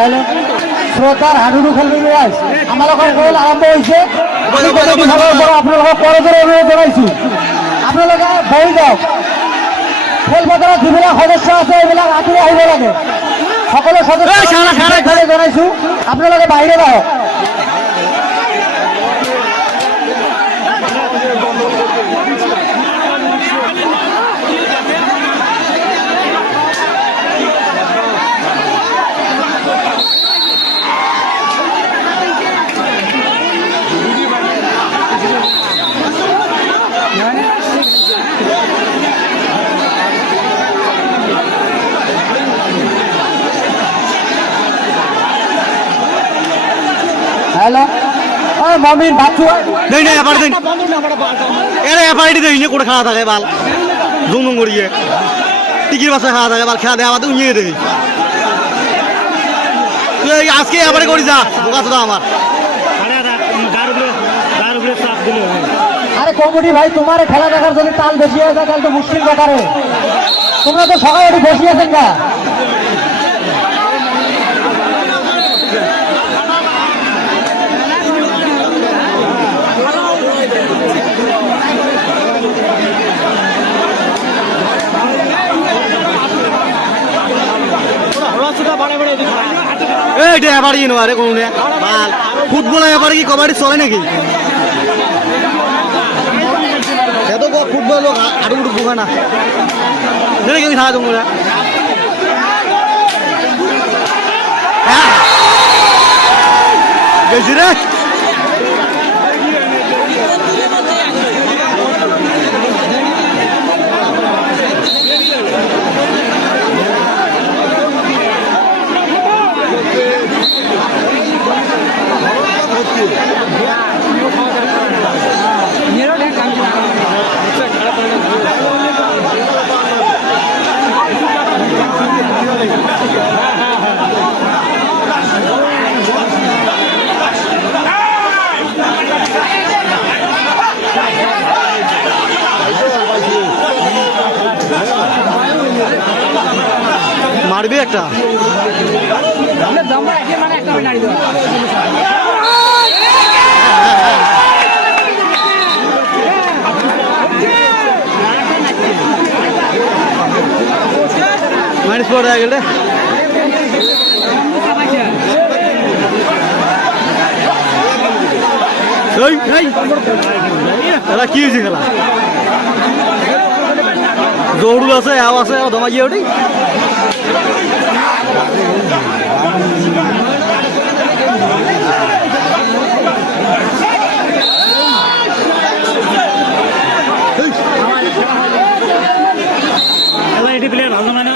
শ্রদ্ধাৰ হাডুডু খেলবি ৰাইজ আমালোকৰ খেল আৰম্ভ হৈছে। আমি কমিটি ফালৰ পৰা আপোনালোকক কৰজোৰে অনুৰোধ জনাইছোঁ, আপোনালোকে বহি যাওক। খেলপথাৰত যিবিলাক সদস্য আছে এইবিলাক আঁতৰি আহিব লাগে। সকলো সদস্য জনাইছোঁ আপোনালোকে বাহিৰত আহক। হ্যালো মমিন বাচ্চু नहीं नहीं एपार दिन एरे एपार डी देने कोड खाना था के बाल जूम जूम करिए टिकी बस खाना था के बाल खा दे आवा तो ये दे तो आज के एपार करी जा बुका तो আমার দারুগুলো চাপ দিলে আরে কমিটি ভাই তোমার খেলা দেখার জন্য তাল বেশি হয়ে যায় তাহলে তো মুশকিল ব্যাপারে। তোমরা তো সকালে একটু বসে আছেন না। এইটা এবার ইনো আরে কোন নে বাল ফুটবল এবার কি কবাডি চলে নাকি এত ফুটবল আড়ু উড়ু বুকা না জানি কি থাকা তোমরা গেছি রে মারবি একটা মাইনাস পড়ে গেলে এরা কি হয়েছে খেলা দৌড়ু আছে আও আছে দমা গিয়ে ওটি প্লেয়ার ভালো না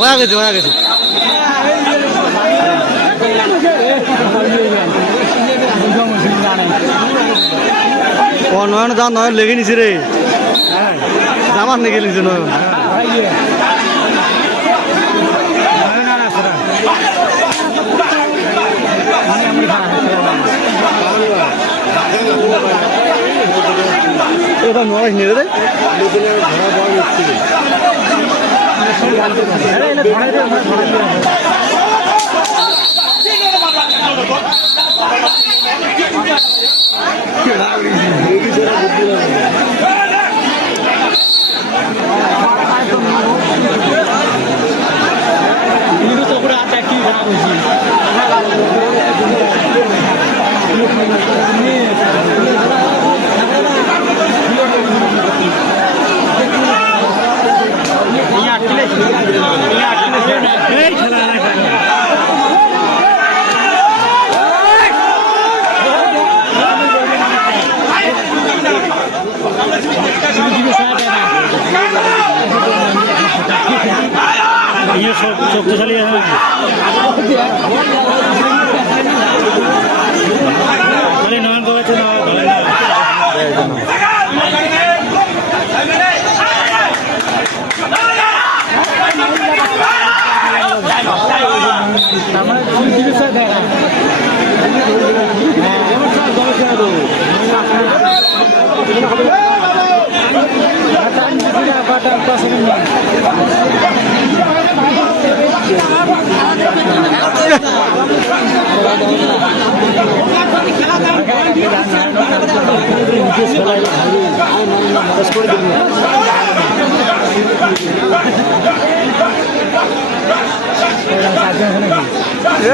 হয়ে গেছে হয়ে গেছে নয়ন যা নয়ন লেগে নিছি রে জামাত লেগে নিছে নয়ন এটা নয় নিয়ে রে শক্তিশালী তাহলে নয়ন করেছে না ধরে না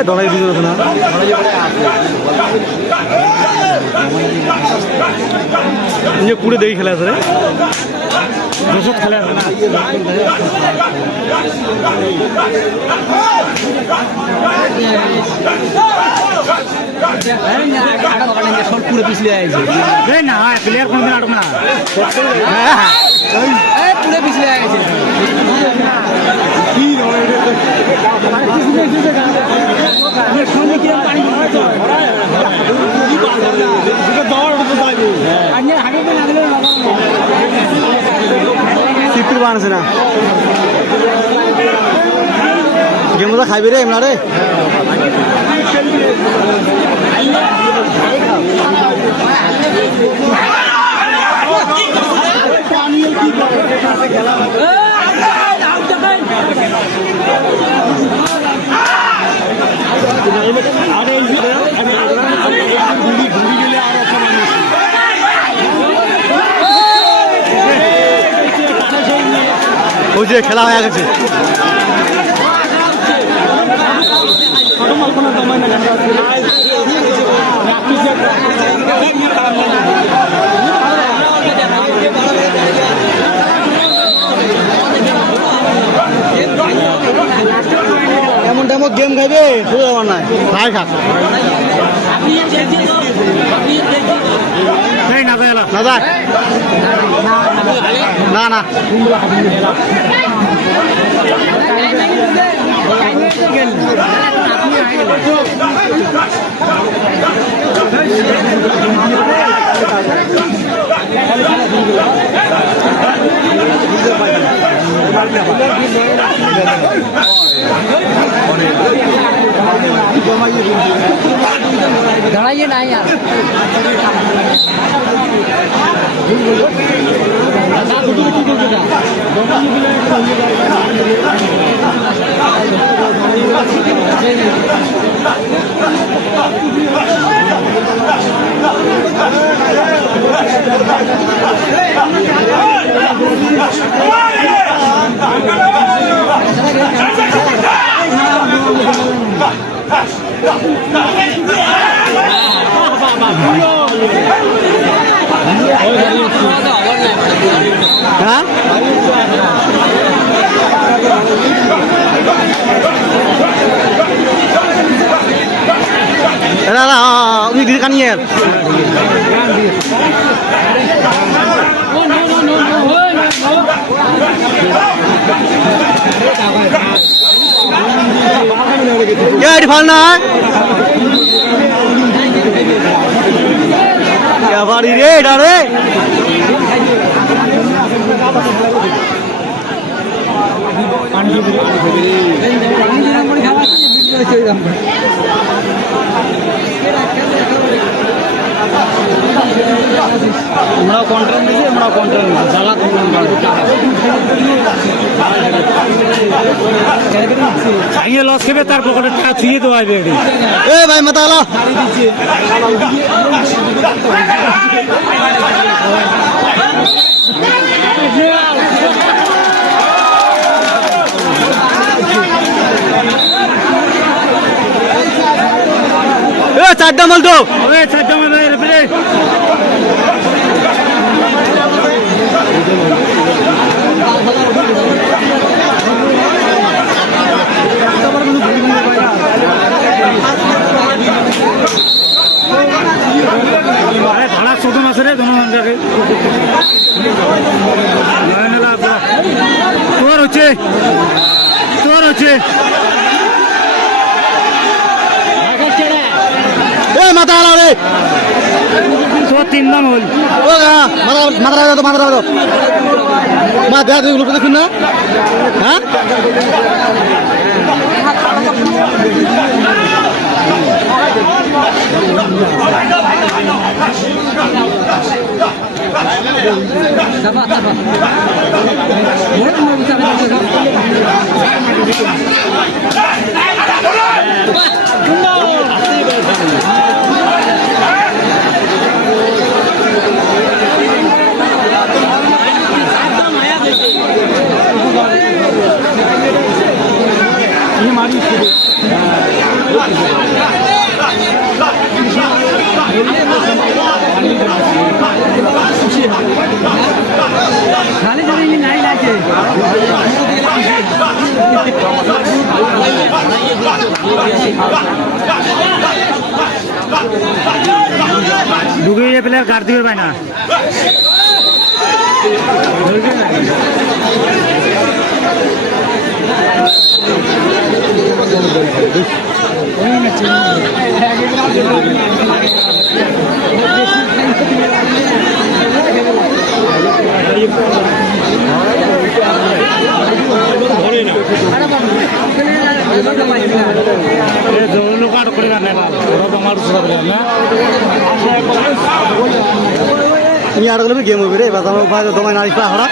ধরাই দিতে না পুরে দেখি খেলা আছে রে দুশো খেলে আছে না পুরো পিছলে আছে না প্লেয়ার কোনদিন আটক না পুরো পিছলে আছে সিপির বানছে না গেম খাইবি রে এমনা রে ওই যে খেলা হয়ে গেছে এমন টাইমত গেম খাইবে শুধু আমার নাই ভাই খা না যায় না যায় না না দাঁড়াইয়ে নাই আর হ্যাঁ উনি দিদি কানিয়ে ভাল না বাড়ি রে এটা রে আমরা কন্ট্রাক্ট নিয়েছি আমরা কন্ট্রাক্ট নিয়েছি জ্বালা খাইয়ে লস খেবে তার পকেটে টাকা ছুঁয়ে দেওয়া হবে এটি এ ভাই মাথা আলো চারটা মাল তো চারটা মানে ভাড়া ছোট মাছ রে ধন্যবাদ তোর হচ্ছে মাথা আলো রে দাম হল ও মাথা রাখো তো মাথা রাখো মা দেখা তুই লোকটা দেখুন না হ্যাঁ ঢুকে প্লেয়ার কাট দিবে পায় না লোক আট করে না তোমার না ini ada lebih game lebih deh bahasa bahasa domain alis lah orang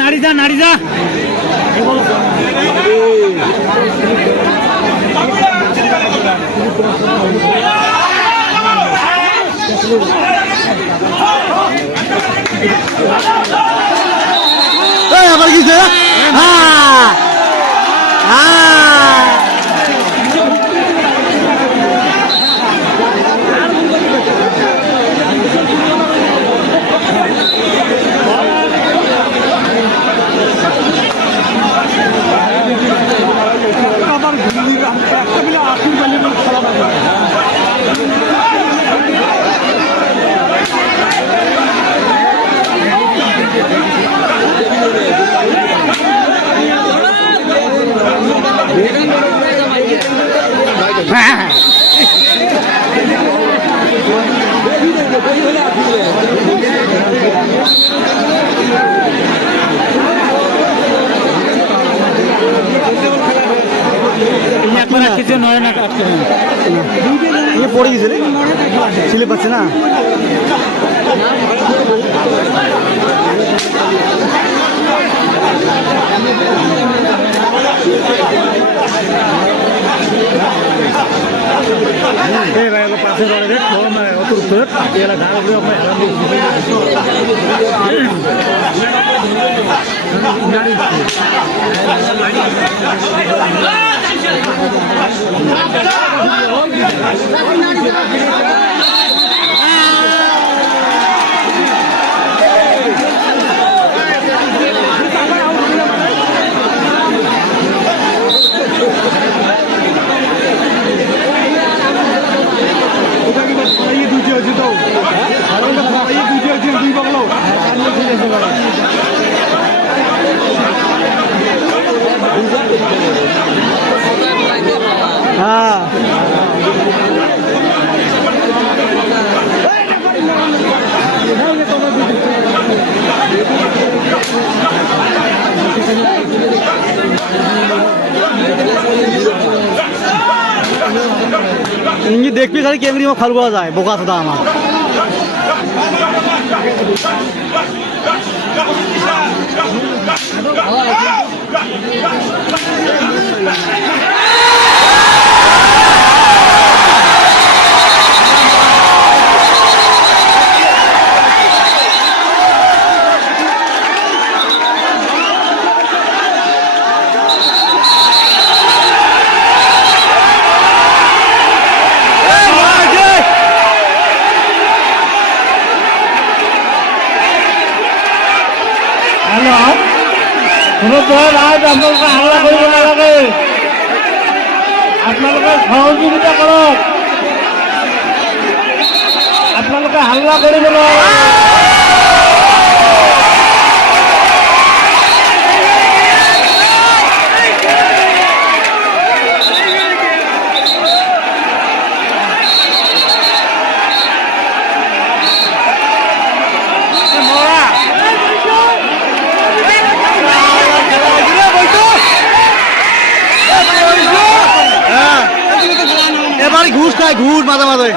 নারী যা নারী যা apa gitu ya কিছু নয় না পড়ে গেছে রে ছিলে পাচ্ছে না পাশে অতিরিক্ত देखी खाली कैमरी में खालुआ जाए बोका था हमारा কোনো তো রাত আপনার হাল্লা করবো না লাগে আপোনালোকে সহযোগিতা কৰক, আপোনালোকে হাল্লা কৰিবলৈ এবার ঘুষ খায়, ঘুষ মাঝে মাঝে।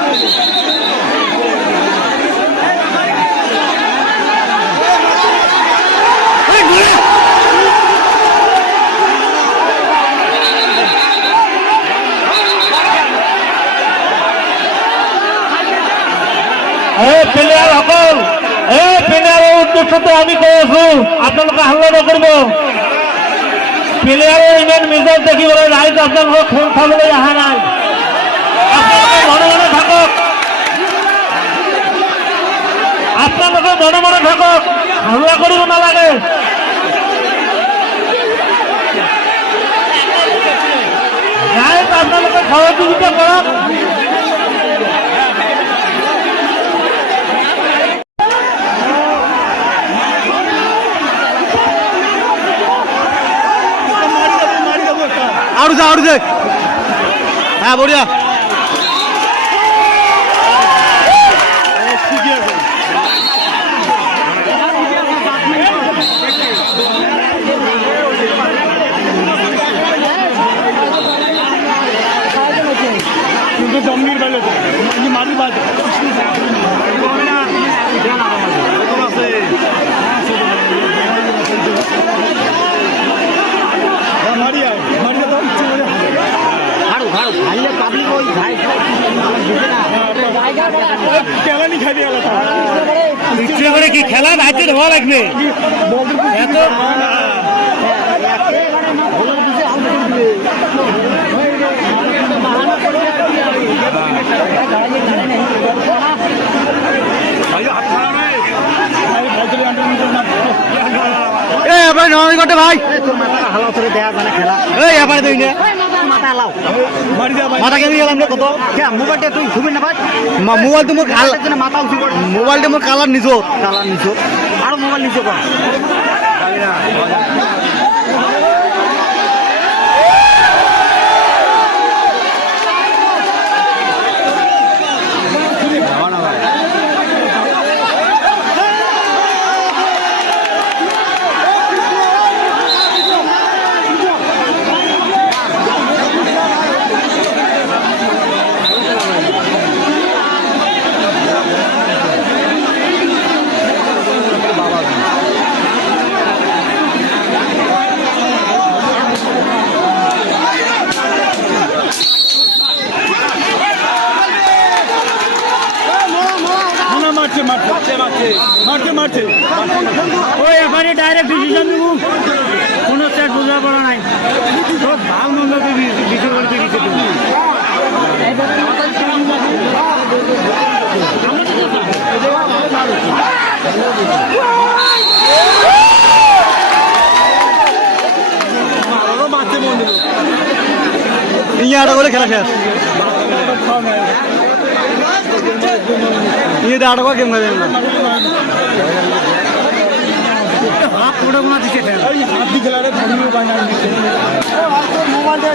প্লেয়াৰসকল, প্লেয়াৰৰ উদ্দেশ্যতে আমি কৈ আছো, আপোনালোকে হাল্লা নকৰিব। প্লেয়াৰৰ ইমান মেজাজ দেখিবলৈ ৰাইজ আপোনালোকক খেল চাবলৈ অহা নাই। আপোনালোকে মনে মনে থাকক, আপোনালোকে মনে মনে থাকক, হাল্লা কৰিব নালাগে। ৰাইজ আপোনালোকে সহযোগিতা কৰক। আরো যা, আরো যা। হ্যাঁ বড়িয়া। কিন্তু জমির বেলে মারি বাজে ইচ্ছে করে কি খেলা হাতে ধোয়া লাগবে এত এবার নয় ঘন্টা ভাই হালাও করে দেয়া মানে খেলা এই এবারে তুই নে মাথা হালাও মাথা কেন গেলাম রে কত মোবাইলটা তুই ঘুমি না ভাই মোবাইল তো মোর মাথা উঠি পড়ে মোবাইলটা মোর কালার নিছো কালার নিছো আর মোবাইল নিছো কর ওই এবারে ডাইরেক্ট ডিসিশন দেবো কোনো সেট বোঝা পড়া নাই সব ভালো মন্দ বিচার করতে গেছে ইয়াটা করে খেলা শেষ ये दाड़ को गेम खेले ना हाथ थोड़ा बना दिखे थे हाथ भी खिला रहे वीडियो बना दिखे मोबाइल दे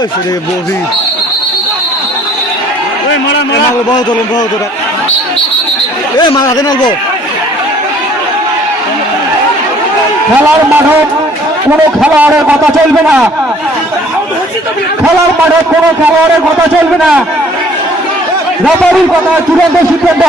मोबाइल बोझी ओए मारा मारा बहुत ए मारा दे नलबो খেলার মাঠে কোনো খেলোয়াড়ের কথা চলবে না খেলার মাঠে কোনো খেলোয়াড়ের কথা চলবে না রেফারির কথা চূড়ান্ত সিদ্ধান্ত